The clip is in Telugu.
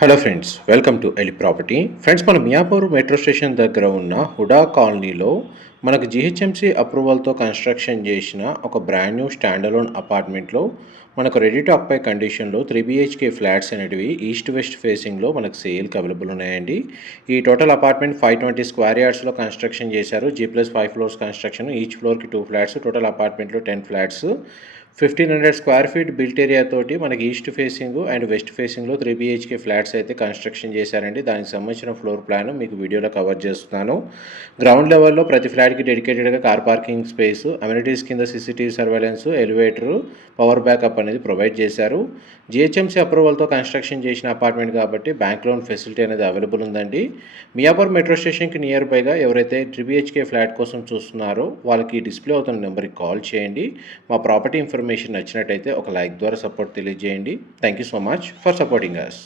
Hello friends, welcome to Eli property. Friends, మన మియాపూర్ మెట్రో స్టేషన్ దగ్గర ఉన్న హుడా కాలనీలో మనకు జీహెచ్ఎంసీ అప్రూవల్తో కన్స్ట్రక్షన్ చేసిన ఒక బ్రాండ్ న్యూ స్టాండ్ అలోన్ అపార్ట్మెంట్లో మనకు రెడీ టు ఆక్యుపై కండిషన్లో 3 BHK ఫ్లాట్స్ అనేటివి ఈస్ట్ వెస్ట్ ఫేసింగ్లో మనకు సేల్కి అవైలబుల్ ఉన్నాయండి. ఈ టోటల్ అపార్ట్మెంట్ 520 స్క్వేర్ యార్డ్స్లో కన్స్ట్రక్షన్ చేశారు. G+5 ఫ్లోర్స్ కన్స్ట్రక్షన్, ఈచ్ ఫ్లోర్కి 2 ఫ్లాట్స్, టోటల్ అపార్ట్మెంట్లో 10 flats, 1500 square feet built area తోటి మనకి ఈస్ట్ ఫేసింగ్ అండ్ వెస్ట్ ఫేసింగ్లో 3 BHK ఫ్లాట్స్ అయితే కన్స్ట్రక్షన్ చేశారండి. దానికి సంబంధించిన ఫ్లోర్ ప్లాన్ మీకు వీడియోలో కవర్ చేస్తున్నాను. గ్రౌండ్ లెవెల్లో ప్రతి ఫ్లాట్కి డెడికేటెడ్గా కార్ పార్కింగ్ స్పేస్, అమ్యూనిటీస్ కింద CCTV surveillance, elevator, power backup అనేది ప్రొవైడ్ చేశారు. జిహెచ్ఎంసీ అప్రూవల్తో కన్స్ట్రక్షన్ చేసిన అపార్ట్మెంట్ కాబట్టి బ్యాంక్ లోన్ ఫెసిలిటీ అనేది అవైలబుల్ ఉందండి. మియాపూర్ మెట్రో స్టేషన్కి నియర్ బైగా ఎవరైతే 3 BHK ఫ్లాట్ కోసం చూస్తున్నారో వాళ్ళకి డిస్ప్లే అవుతున్న నెంబర్కి కాల్ చేయండి. మా ప్రాపర్టీ ఇన్ఫర్మేషన్ నచ్చినట్టయితే ఒక లైక్ ద్వారా సపోర్ట్ తెలియజేయండి. Thank you so much for supporting us.